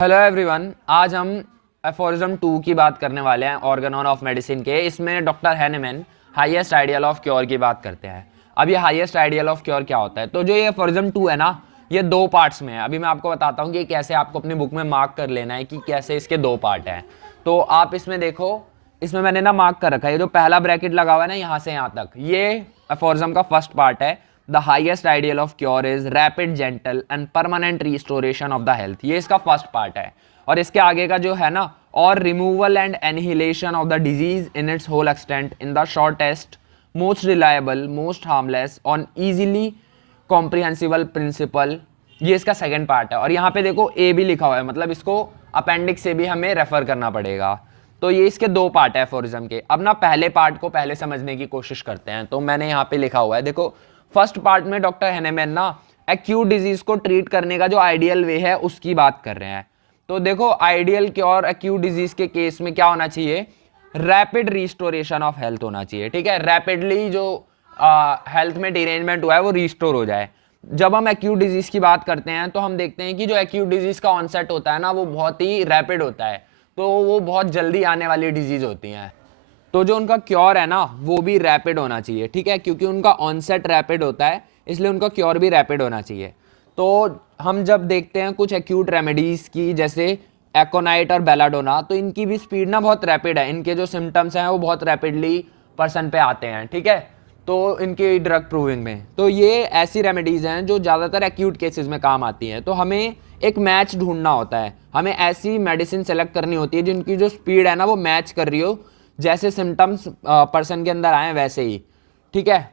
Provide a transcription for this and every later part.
Hello everyone, आज हम aphorism 2 की बात करने वाले हैं ऑर्गेनॉन ऑफ मेडिसिन के। इसमें doctor Hahnemann highest ideal of cure की बात करते हैं। अब ये हाईएस्ट आइडियल ऑफ क्योर क्या होता है? तो जो ये एफोरिज्म 2 है ना, ये दो पार्ट्स में है। अभी मैं आपको बताता हूँ कि कैसे आपको अपनी बुक में मार्क कर लेना है कि कैसे इसके दो पार्ट हैं। तो आप इसमें देखो, इसमें मैंने ना मार्क कर रखा है, ये जो पहला ब्रैकेट लगा हुआ है ना यहाँ से यहाँ तक, ये एफोरिज्म का फर्स्ट पार्ट है। The highest ideal of cure is rapid, gentle and permanent restoration of the health. ये इसका फर्स्ट पार्ट है। और इसके आगे का जो है ना, और removal and annihilation of the disease in its whole extent in the shortest, most reliable, most harmless on easily comprehensible principle. ये इसका सेकंड पार्ट है। और यहाँ पे देखो ए भी लिखा हुआ है, मतलब इसको अपेंडिक्स से भी हमें रेफर करना पड़ेगा। तो ये इसके दो पार्ट है एफोरिज्म के। अब ना पहले पार्ट को पहले समझने की कोशिश करते हैं। तो मैंने यहाँ पे लिखा हुआ है, देखो फर्स्ट पार्ट में डॉक्टर हैनेमैन ना एक्यूट डिजीज को ट्रीट करने का जो आइडियल वे है उसकी बात कर रहे हैं। तो देखो आइडियल क्योर एक्यूट डिजीज के केस में क्या होना चाहिए? रैपिड रिस्टोरेशन ऑफ हेल्थ होना चाहिए। ठीक है, रैपिडली जो हेल्थ में डिरेंजमेंट हुआ है वो रिस्टोर हो जाए। जब हम एक्यूट डिजीज की बात करते हैं तो हम देखते हैं कि जो एक्यूट डिजीज का ऑनसेट होता है ना, वो बहुत ही रैपिड होता है। तो वो बहुत जल्दी आने वाली डिजीज होती हैं। तो जो उनका क्योर है ना, वो भी रैपिड होना चाहिए। ठीक है, क्योंकि उनका ऑनसेट रैपिड होता है, इसलिए उनका क्योर भी रैपिड होना चाहिए। तो हम जब देखते हैं कुछ एक्यूट रेमेडीज की, जैसे एकोनाइट और बेलाडोना, तो इनकी भी स्पीड ना बहुत रैपिड है। इनके जो सिम्टम्स हैं वो बहुत रैपिडली पर्सन पे आते हैं। ठीक है, तो इनकी ड्रग प्रूविंग में, तो ये ऐसी रेमेडीज हैं जो ज़्यादातर एक्यूट केसेस में काम आती हैं। तो हमें एक मैच ढूंढना होता है, हमें ऐसी मेडिसिन सेलेक्ट करनी होती है जिनकी जो स्पीड है ना वो मैच कर रही हो, जैसे सिम्टम्स पर्सन के अंदर आए वैसे ही। ठीक है,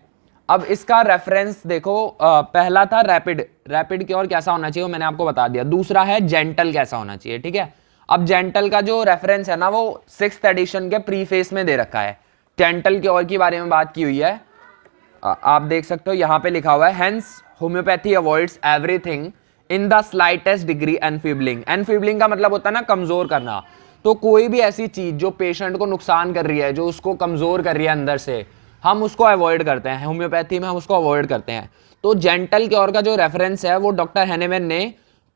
अब इसका रेफरेंस देखो, पहला था रैपिड। रैपिड क्योर कैसा होना चाहिए वो मैंने आपको बता दिया। दूसरा है जेंटल कैसा होना चाहिए। ठीक है, अब जेंटल का जो रेफरेंस है ना वो 6th एडिशन के प्रीफेस में दे रखा है। जेंटल क्योर की बारे में बात की हुई है। आप देख सकते हो यहाँ पे लिखा हुआ है, hence homeopathy avoids everything in the slightest degree enfeebling. Enfeebling का मतलब होता है ना कमजोर करना। तो कोई भी ऐसी चीज जो पेशेंट को नुकसान कर रही है, जो उसको कमजोर कर रही है अंदर से, हम उसको अवॉइड करते हैं। होम्योपैथी में हम उसको अवॉइड करते हैं। तो जेंटल क्योर का जो रेफरेंस है वो डॉक्टर हैनेमैन ने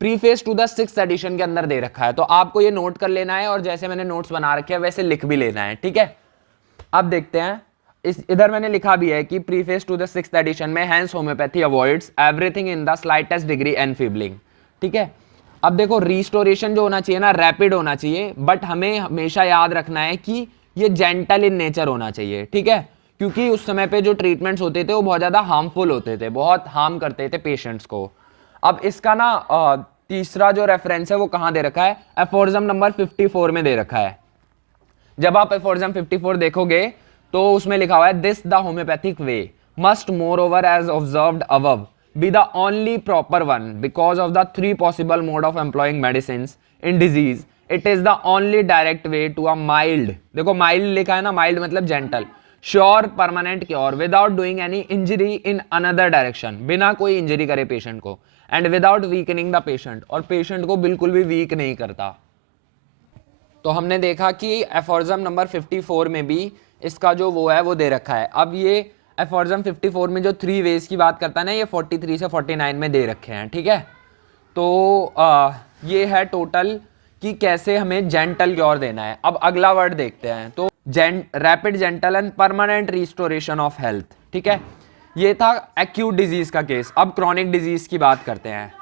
preface to the 6th edition के अंदर दे रखा है। तो आपको ये नोट कर लेना है, और जैसे मैंने नोट्स बना रखे हैं वैसे लिख भी लेना है। ठीक है, अब देखते हैं, इस इधर मैंने लिखा भी है कि preface to the 6th edition में, hence homeopathy avoids everything in the slightest degree enfeebling. ठीक है, अब देखो रिस्टोरेशन जो होना चाहिए ना, रैपिड होना चाहिए, बट हमें हमेशा याद रखना है कि ये जेंटल इन नेचर होना चाहिए। ठीक है, क्योंकि उस समय पे जो ट्रीटमेंट्स होते थे वो बहुत ज्यादा हार्मफुल होते थे, बहुत हार्म करते थे पेशेंट्स को। अब इसका ना तीसरा जो रेफरेंस है वो कहां दे रखा है? एफोरिज्म नंबर 54 में दे रखा है। जब आप एफोरिज्म 54 देखोगे तो उसमें लिखा हुआ है, this the homeopathic way must moreover as observed above be the only proper one because of the three possible mode of employing medicines in disease. It is the only direct way to a mild, देखो mild लिखा है ना, mild मतलब gentle, sure permanent cure without doing any injury in another direction, बिना कोई injury करे patient को, and without weakening the patient, और पेशेंट को बिल्कुल भी वीक नहीं करता। तो हमने देखा कि एफोरिज्म नंबर 54 में भी इसका जो वो है वो दे रखा है। अब ये एफोरिज्म 54 में जो 3 वेज की बात करता है ना, ये 43 से 49 में दे रखे हैं। ठीक है, तो ये है टोटल कि कैसे हमें जेंटल क्योर देना है। अब अगला वर्ड देखते हैं, तो rapid, gentle and permanent restoration of health. ठीक है, ये था एक्यूट डिजीज का केस। अब क्रॉनिक डिजीज की बात करते हैं।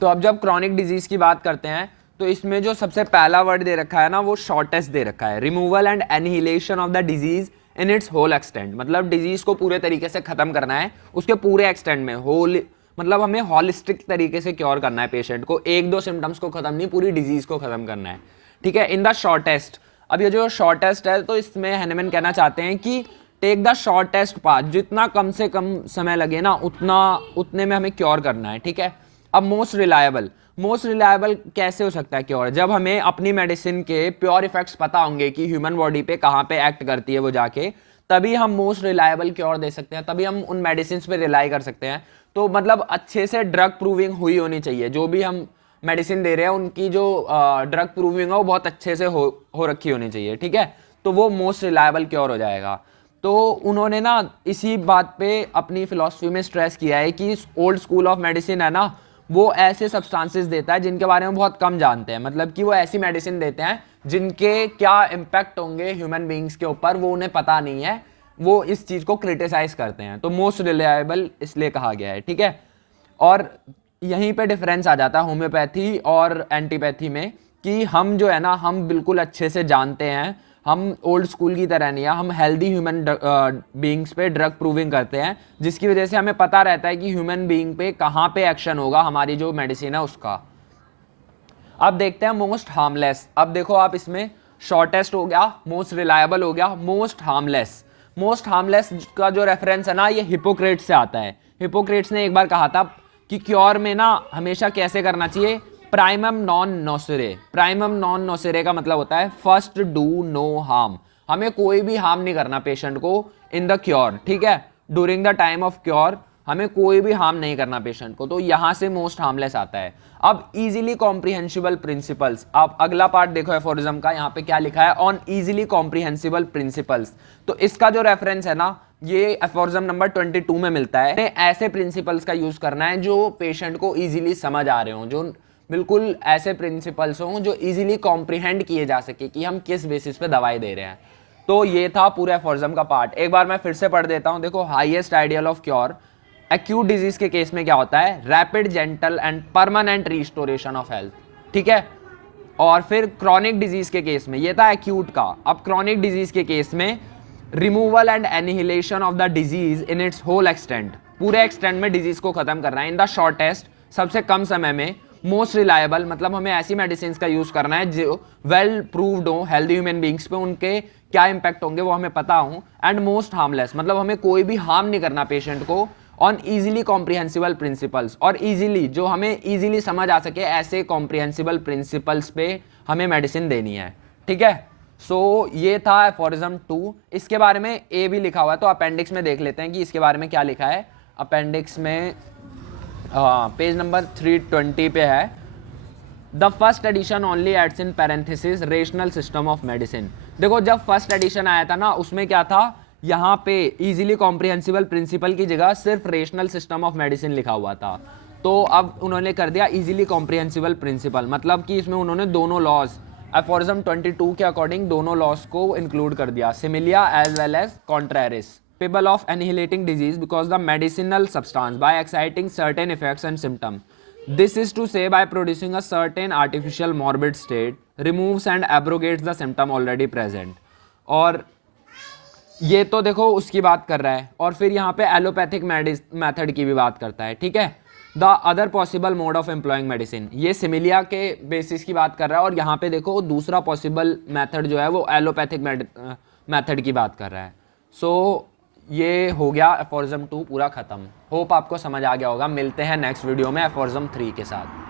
तो अब जब क्रॉनिक डिजीज की बात करते हैं तो इसमें जो सबसे पहला वर्ड दे रखा है ना वो शॉर्टेस्ट दे रखा है, removal and annihilation of the disease in its whole extent. मतलब डिजीज को पूरे तरीके से खत्म करना है, उसके पूरे एक्सटेंट में। होल मतलब हमें हॉलिस्टिक तरीके से क्योर करना है पेशेंट को, एक दो सिम्टम्स को खत्म नहीं, पूरी डिजीज को खत्म करना है। ठीक है, इन द शॉर्टेस्ट। अब ये जो शॉर्टेस्ट है, तो इसमें हैनेमैन कहना चाहते हैं कि टेक द शॉर्टेस्ट पाथ, जितना कम से कम समय लगे ना उतने में हमें क्योर करना है। ठीक है, अब मोस्ट रिलायबल, मोस्ट रिलायबल कैसे हो सकता है क्योर? जब हमें अपनी मेडिसिन के प्योर इफेक्ट्स पता होंगे कि ह्यूमन बॉडी पे कहाँ पे एक्ट करती है वो जाके, तभी हम मोस्ट रिलायबल क्योर दे सकते हैं, तभी हम उन मेडिसिन पे रिलाई कर सकते हैं। तो मतलब अच्छे से ड्रग प्रूविंग हुई होनी चाहिए। जो भी हम मेडिसिन दे रहे हैं उनकी जो ड्रग प्रूविंग है वो बहुत अच्छे से हो रखी होनी चाहिए। ठीक है, तो वो मोस्ट रिलायबल क्योर हो जाएगा। तो उन्होंने ना इसी बात पे अपनी फिलॉसफी में स्ट्रेस किया है कि ओल्ड स्कूल ऑफ मेडिसिन है ना, वो ऐसे सब्सटेंसेस देता है जिनके बारे में बहुत कम जानते हैं, मतलब कि वो ऐसी मेडिसिन देते हैं जिनके क्या इम्पैक्ट होंगे ह्यूमन बींग्स के ऊपर वो उन्हें पता नहीं है, वो इस चीज़ को क्रिटिसाइज करते हैं, तो मोस्ट रिलायबल इसलिए कहा गया है, ठीक है। और यहीं पे डिफरेंस आ जाता है होम्योपैथी और एंटीपैथी में, कि हम जो है ना, हम बिल्कुल अच्छे से जानते हैं, हम ओल्ड स्कूल की तरह नहीं है, हम हेल्दी ह्यूमन बीइंग्स पे ड्रग प्रूविंग करते हैं, जिसकी वजह से हमें पता रहता है कि ह्यूमन बीइंग पे कहाँ पे एक्शन होगा हमारी जो मेडिसिन है उसका। अब देखते हैं मोस्ट हार्मलेस। अब देखो आप, इसमें शॉर्टेस्ट हो गया, मोस्ट रिलायबल हो गया, मोस्ट हार्मलेस। मोस्ट हार्मलेस का जो रेफरेंस है ना, ये हिपोक्रेट्स से आता है। हिपोक्रेट्स ने एक बार कहा था कि क्योर में ना हमेशा कैसे करना चाहिए, प्राइमम नॉन नोसिरे। प्राइमम नॉन नोसिरे का मतलब होता है फर्स्ट डू नो हार्म, हमें कोई भी हार्म नहीं करना पेशेंट को इन द क्योर, ठीक है, during the time of cure हमें कोई भी हार्म नहीं करना पेशेंट को, तो यहां से मोस्ट हार्मलेस आता है। अब इजीली कॉम्प्रिहेंसिबल प्रिंसिपल्स, आप अगला पार्ट देखो एफोरिज्म का, यहाँ पे क्या लिखा है, ऑन इजीली कॉम्प्रिहेंसिबल प्रिंसिपल्स। तो इसका जो रेफरेंस है ना, ये एफोरिज्म नंबर 22 में मिलता है। ऐसे प्रिंसिपल्स का यूज करना है जो पेशेंट को इजीली समझ आ रहे हो, जो बिल्कुल ऐसे प्रिंसिपल्स हों जो इजीली कॉम्प्रिहेंड किए जा सके कि हम किस बेसिस पे दवाई दे रहे हैं। तो ये था पूरे एफोरिज्म का पार्ट। एक बार मैं फिर से पढ़ देता हूं। देखो, highest ideal of cure, acute disease के केस में क्या होता है, rapid, gentle and permanent restoration of health, ठीक है। और फिर क्रॉनिक डिजीज के केस में, ये था एक्यूट का। अब क्रॉनिक डिजीज के केस में removal and annihilation of the disease in its whole extent, पूरे एक्सटेंट में डिजीज को खत्म करना है, इन द शॉर्टेस्ट, सबसे कम समय में। मोस्ट रिलायबल, मतलब हमें ऐसी मेडिसिन का यूज करना है जो वेल प्रूव्ड हो हेल्दी ह्यूमन बींग्स पे, उनके क्या इंपैक्ट होंगे वो हमें पता हो। एंड मोस्ट हार्मलेस, मतलब हमें कोई भी हार्म नहीं करना पेशेंट को, ऑन इजीली कॉम्प्रिहेंसिबल प्रिंसिपल्स, और इजीली, जो हमें इजीली समझ आ सके, ऐसे कॉम्प्रिहेंसिबल प्रिंसिपल्स पे हमें मेडिसिन देनी है, ठीक है। सो ये था एफोरिज्म 2। इसके बारे में ए भी लिखा हुआ है, तो अपेंडिक्स में देख लेते हैं कि इसके बारे में क्या लिखा है। अपेंडिक्स में पेज नंबर 320 पे है, the first edition only adds in parenthesis rational system of medicine. देखो, जब फर्स्ट एडिशन आया था ना, उसमें क्या था, यहाँ पे इजीली कॉम्प्रिहेंसिबल प्रिंसिपल की जगह सिर्फ रेशनल सिस्टम ऑफ मेडिसिन लिखा हुआ था, तो अब उन्होंने कर दिया इजीली कॉम्प्रिहेंसिबल प्रिंसिपल, मतलब कि इसमें उन्होंने दोनों लॉज, एफोरिज्म 22 के अकॉर्डिंग दोनों लॉज को इंक्लूड कर दिया, सिमिलिया एज वेल एज कॉन्ट्रेरिस, capable of annihilating disease because the medicinal substance by exciting certain effects and symptoms. This is to say by producing a certain artificial morbid state, removes and abrogates the symptom already present. और ये तो देखो उसकी बात कर रहा है, और फिर यहाँ पे एलोपैथिक मेथड की भी बात करता है, ठीक है। The other possible mode of employing medicine, ये सिमिलिया के बेसिस की बात कर रहा है, और यहाँ पे देखो दूसरा पॉसिबल मेथड जो है वो एलोपैथिक मेथड की बात कर रहा है। सो ये हो गया एफोरिज्म 2 पूरा खत्म। होप आपको समझ आ गया होगा। मिलते हैं नेक्स्ट वीडियो में एफोरिज्म 3 के साथ।